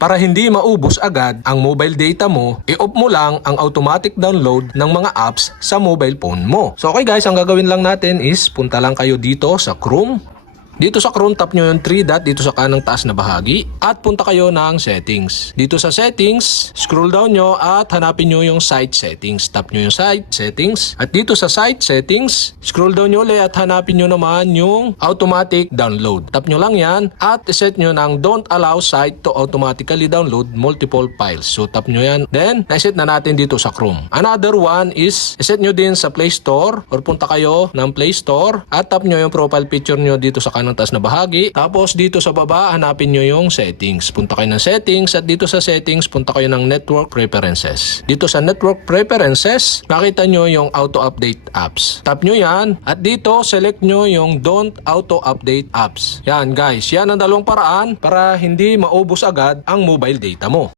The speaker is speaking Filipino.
Para hindi maubos agad ang mobile data mo, i-off mo lang ang automatic download ng mga apps sa mobile phone mo. So okay guys, ang gagawin lang natin is punta lang kayo dito sa Chrome. Dito sa Chrome, tap nyo yung 3 dot dito sa kanang taas na bahagi at punta kayo ng settings. Dito sa settings, scroll down nyo at hanapin nyo yung site settings. Tap nyo yung site settings at dito sa site settings, scroll down nyo ulit at hanapin nyo naman yung automatic download. Tap nyo lang yan at set nyo ng don't allow site to automatically download multiple files. So tap nyo yan. Then, naset na natin dito sa Chrome. Another one is set nyo din sa Play Store or punta kayo ng Play Store at tap nyo yung profile picture nyo dito sa kanang taas na bahagi. Tapos dito sa baba, hanapin nyo yung settings. Punta kayo ng settings at dito sa settings, punta kayo ng network preferences. Dito sa network preferences, makita nyo yung auto-update apps. Tap nyo yan at dito, select nyo yung don't auto-update apps. Yan guys, yan ang dalawang paraan para hindi maubos agad ang mobile data mo.